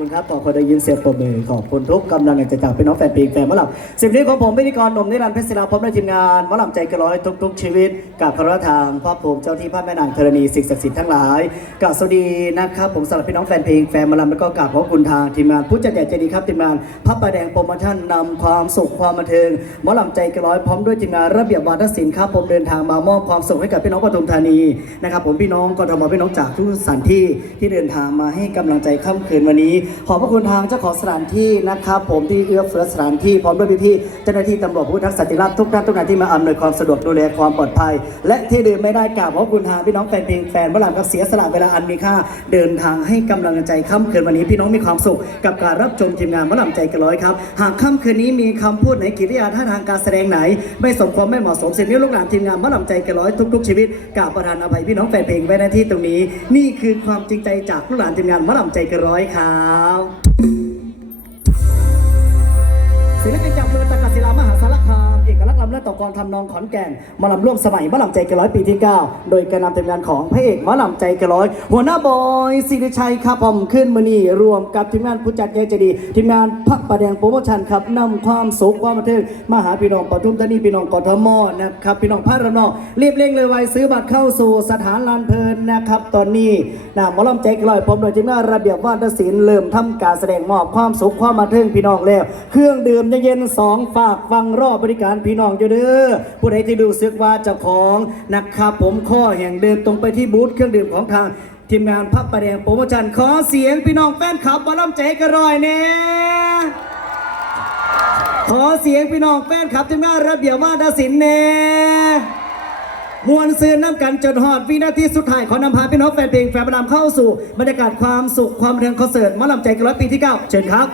คุณครับขอคุณได้ยินเสียงปรบมือขอบคุณทุกกำลังใจจากพี่น้องแฟนเพลงแฟนมอลำสิบนี้ของผมพิธีกรหนุ่มนิรันดร์เพชรศิลาพร้อมด้วยทีมงานมอลำใจเกนร้อยทุก ๆ ชีวิตกับพระทางพ่อภูมิเจ้าที่พระแม่นางธรณีสิ่งศักดิ์สิทธิ์ทั้งหลายกับสวัสดีนะครับผมสำหรับพี่น้องแฟนเพลงแฟนมอลำแล้วก็กราบขอบคุณทางทีมงานผู้จัดใหญ่ใจดีครับทีมงานพระประแดงโปรโมชั่นนำความสุขความบันเทิงมอลำใจเกนร้อยพร้อมด้วยทีมงานระเบียบวาทศิลป์ครับผมเดินทางมามอบความสุขให้กับพี่น้องปทุมธานีนะครับผมพี่น้องกทมพี่น้องจากทุกสถานที่ที่เดินทางมาให้กำลังใจค่ำคืนวันนี้ขอบพระคุณทางเจ้าของสถานที่นะครับ ผมที่เอื้อเฟื้อสถานที่พร้อมด้วยพี่ๆเจ้าหน้าที่ตำรวจผู้ทักษติรัตน์ทุกท่านทุกนายที่มาอำนวยความสะดวกดูแลความปลอดภัย และที่ดื่มไม่ได้กราบขอบคุณทางพี่น้องแฟนเพลงแฟนวลามกับเสียสละเวลาอันมีค่าเดินทางให้กำลังใจค่ำคืนวันนี้พี่น้องมีความสุข กับการรับชมทีมงานวลามใจเกันร้อยครับหากค่ำคืนนี้มีคำพูดไหนกิริยาท่าทางการแสดงไหน ไม่สมความไม่เหมาะสมเสร็จนี้ลูกหลานทีมงานวลามใจเกันร้อยทุก ๆ ชีวิตกราบประทานอภัยพี่น้องแฟนเพลงไว้หน้าที่ตรงนี้ นี่คือความจริงใจจากลูกหลานทีมงานวลามใจกันร้อยครับศิ ต่อกรทำนองขอนแก่นมาลำร่วมสมัยมาลำใจเกนร้อยปีที่ 9 โดยการนำทีมงานของพระเอกมาลำใจเกนร้อย หัวหน้าบอยสิริชัยครับผมขึ้นมือนีรวมกับทีมงานผู้จัดใหญ่ใจดีทีมงานพักประแดงโปรโมชั่นครับนำความสุขความบันเทิงมาหาพี่น้องปทุมธานีพี่น้องกทมนะครับพี่น้องภาคระนองรีบเร่งเลยไวซื้อบัตรเข้าสู่สถานลานเพลินนะครับตอนนี้นะมอลำใจเกนร้อยผมโดยทีมงานระเบียบวาทศิลป์เริ่มทำการแสดงมอบความสุขความบันเทิงพี่น้องแล้ว เครื่องดื่มเย็นๆสองฝากฟังรอบบริการพี่น้องอยู่ด้อผู้ใดที่ดูซึกว่าเจ้าของนะครับผมข้อแห่งเดินตรงไปที่บูธเครื่องดื่มของทางทีมงานพับประแดงโปรโมชั่นขอเสียงพี่น้องแฟนคลับมาล่ำใจกระรอยแน่ขอเสียงพี่น้องแฟนคลับทีมงานระเบียบว่าทศิลป์แน่มวนซืนน้ำกันจนหอดวินาทีสุดท้ายขอนำพาพี่น้องแฟนเพลงแฟนประดามเข้าสู่บรรยากาศความสุขความบันเทิงคอนเสิร์ตมาลำใจกระร้อยปีที่ 9 เชิญครับ